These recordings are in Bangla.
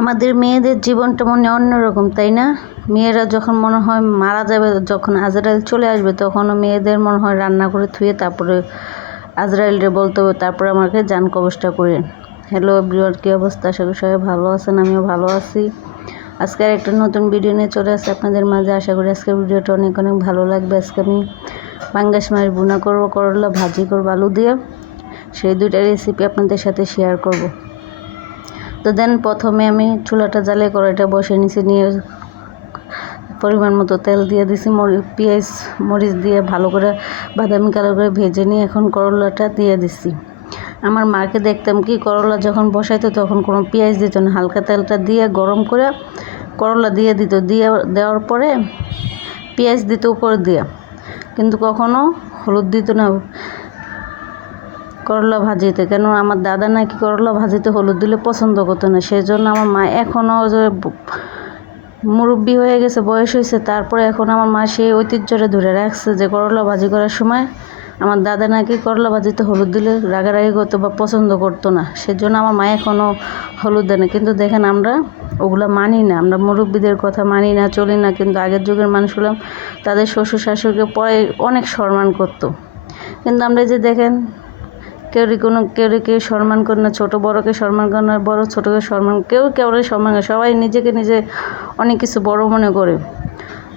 আমাদের মেয়েদের জীবনটা মনে অন্যরকম, তাই না? মেয়েরা যখন মনে হয় মারা যাবে, যখন আজরাইল চলে আসবে, তখনও মেয়েদের মনে হয় রান্না করে ধুয়ে তারপরে আজরাইলরে বলতে হবে তারপরে আমাকে জান কবজটা করেন। হ্যালো এভরিওয়ান, কী অবস্থা? আশা করি সবাই ভালো আছেন, আমিও ভালো আছি। আজকে আর একটা নতুন ভিডিও নিয়ে চলে আসছে আপনাদের মাঝে। আশা করি আজকের ভিডিওটা অনেক অনেক ভালো লাগবে। আজকে আমি পাঙ্গাস মাছ ভুনা করবো, করলা ভাজি করবো আলু দিয়ে। সেই দুইটা রেসিপি আপনাদের সাথে শেয়ার করব। তো দেন প্রথমে আমি চুলাটা জ্বালিয়ে কড়াইটা বসে নিচে নিয়ে পরিমাণ মতো তেল দিয়ে দিছি, পেঁয়াজ মরিচ দিয়ে ভালো করে বাদামি কালার করে ভেজে নিয়ে এখন করলাটা দিয়ে দিছি। আমার মাকে দেখতাম কি করলা যখন বসাইতো তখন কোনো পেঁয়াজ দিত না, হালকা তেলটা দিয়ে গরম করে করলা দিয়ে দিত, দেওয়ার পরে পেঁয়াজ দিত উপর দিয়ে, কিন্তু কখনো হলুদ দিত না করলা ভাজিতে। কেন আমার দাদা নাকি করলা ভাজিতে হলুদ দিলে পছন্দ করতো না, সেই জন্য আমার মা এখনও যে মুরব্বি হয়ে গেছে, বয়স হয়েছে, তারপরে এখন আমার মা সেই ঐতিহ্যটা ধরে রাখছে যে করলা ভাজি করার সময় আমার দাদা নাকি করলা ভাজিতে হলুদ দিলে রাগারাগি করতো বা পছন্দ করতো না, সেজন্য আমার মা এখনও হলুদ দেয় না। কিন্তু দেখেন আমরা ওগুলো মানি না, আমরা মুরব্বিদের কথা মানি না, চলি না। কিন্তু আগের যুগের মানুষগুলো তাদের শ্বশুর শাশুড়িকে পরে অনেক সম্মান করতো, কিন্তু আমরা যে দেখেন কেউ সম্মান করে না, ছোটো বড়োকে সম্মান করে না, বড়ো ছোটোকে সম্মান, কেউরে সম্মান করে, সবাই নিজেকে নিজে অনেক কিছু বড় মনে করে।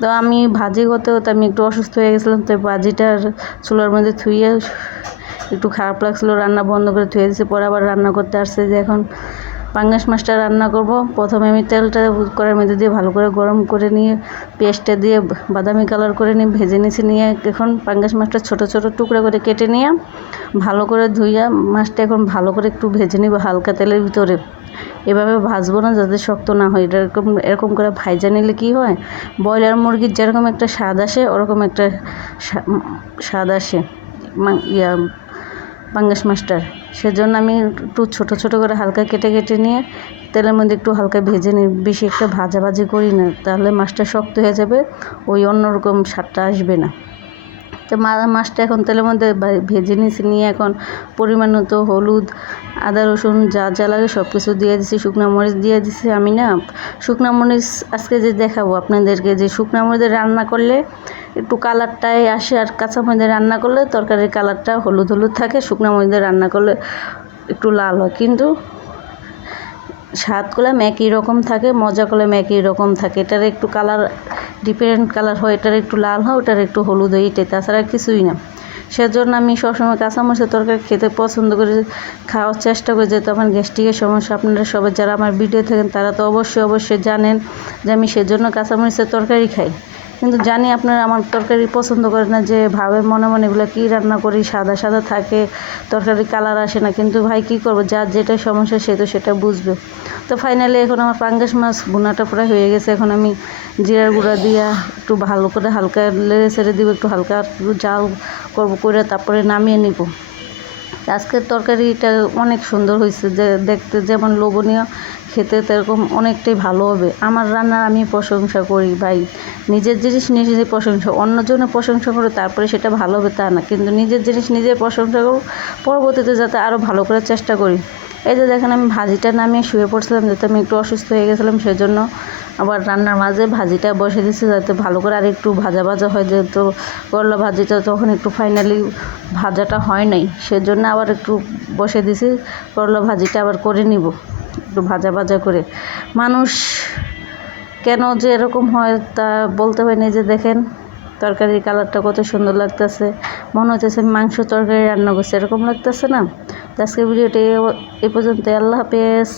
তো আমি ভাজি হতে হতে আমি একটু অসুস্থ হয়ে গেছিলাম, তো ভাজিটার চুলার মধ্যে থুইয়ে একটু খারাপ লাগছিলো, রান্না বন্ধ করে থুয়ে দিয়েছি। পরে আবার রান্না করতে আসছে যে এখন পাঙ্গাস মাছটা রান্না করব। প্রথমে আমি তেলটা কড়াইয়ের মধ্যে দিয়ে ভালো করে গরম করে নিয়ে পেঁয়াজটা দিয়ে বাদামি কালার করে নিয়ে ভেজে নিয়েছি। নিয়ে এখন পাঙ্গাস মাছটা ছোটো ছোটো টুকরা করে কেটে নিয়ে ভালো করে ধুইয়া মাছটা এখন ভালো করে একটু ভেজে নিব হালকা তেলের ভিতরে। এভাবে ভাজবো না যাতে শক্ত না হয়, এটা এরকম করে ভাইজা নিলে কী হয়, ব্রয়লার মুরগির যেরকম একটা স্বাদ আসে ওরকম একটা স্বাদ আসে পাঙ্গাস মাছটার। সেজন্য আমি একটু ছোটো ছোটো করে হালকা কেটে কেটে নিয়ে তেলের মধ্যে একটু হালকা ভেজে নিই, বেশি একটা ভাজাভাজি করি না, তাহলে মাছটা শক্ত হয়ে যাবে, ওই অন্যরকম স্বাদটা আসবে না। তো মাছটা এখন তেলের মধ্যে ভেজে নিয়ে এখন পরিমাণ মতো হলুদ, আদা রসুন যা যা লাগে সব কিছু দিয়ে দিছি, শুকনো মরিচ দিয়ে দিছি। আমি না শুকনো মরিচ আজকে যে দেখাবো আপনাদেরকে, যে শুকনো মরিচ রান্না করলে একটু কালারটাই আসে, আর কাঁচা মরিচ রান্না করলে তরকারির কালারটা হলুদ হলুদ থাকে, শুকনো মরিচ রান্না করলে একটু লাল হয়। কিন্তু স্বাদ করলে একই রকম থাকে, মজা করলে একই রকম থাকে। এটার একটু কালার ডিফারেন্ট কালার হয়, এটার একটু লাল হয়, ওটার একটু হলুদ হয়, এটাই, তাছাড়া কিছুই না। সেজন্য আমি সবসময় কাঁচামরিচের তরকারি খেতে পছন্দ করি, খাওয়ার চেষ্টা করি, যেহেতু আমার গ্যাস্ট্রিকের সমস্যা। আপনারা সবাই যারা আমার ভিডিও থাকেন তারা তো অবশ্যই জানেন যে আমি সেজন্য কাঁচামরিচের তরকারি খাই। কিন্তু জানি আপনারা আমার তরকারি পছন্দ করে না, যে ভাবে মনে মনে এগুলো কী রান্না করি, সাদা সাদা থাকে, তরকারি কালার আসে না। কিন্তু ভাই কী করবো, যার যেটা সমস্যা সে তো সেটা বুঝবে। তো ফাইনালি এখন আমার পাঙ্গাস মাছ ভুনাটা প্রায় হয়ে গেছে। এখন আমি জিরার গুঁড়া দিয়া একটু ভালো করে হালকা লেড়ে ছেড়ে দিব, একটু হালকা একটু জাল করবো করে তারপরে নামিয়ে নিব। আজকের তরকারিটা অনেক সুন্দর হয়েছে, যে দেখতে যেমন লোভনীয়, খেতে তেরকম অনেকটাই ভালো হবে। আমার রান্নার আমি প্রশংসা করি ভাই, নিজের জিনিস নিজের প্রশংসা, অন্যজনের প্রশংসা করে তারপরে সেটা ভালো হবে তা না, কিন্তু নিজের জিনিস নিজের প্রশংসা করব, পরবর্তীতে যাতে আরও ভালো করে চেষ্টা করি। এই যে দেখেন আমি ভাজিটা নামিয়ে শুয়ে পড়ছিলাম, যাতে আমি একটু অসুস্থ হয়ে গেছিলাম, সেজন্য আবার রান্নার মাঝে ভাজিটা বসে দিচ্ছি যাতে ভালো করে আর একটু ভাজা ভাজা হয়। যেহেতু করলা ভাজিটা তখন একটু ফাইনালি ভাজাটা হয় নাই, সেজন্য আবার একটু বসে দিছি, করলা ভাজিটা আবার করে নিব একটু ভাজা ভাজা করে। মানুষ কেন যে এরকম হয় তা বলতে হয় না। যে দেখেন তরকারির কালারটা কত সুন্দর লাগতেছে, মনে হচ্ছে মাংস তরকারি রান্না করছে, এরকম লাগতেছে না? তো আজকের ভিডিওটা এ পর্যন্ত। আল্লাহ হাফেজ।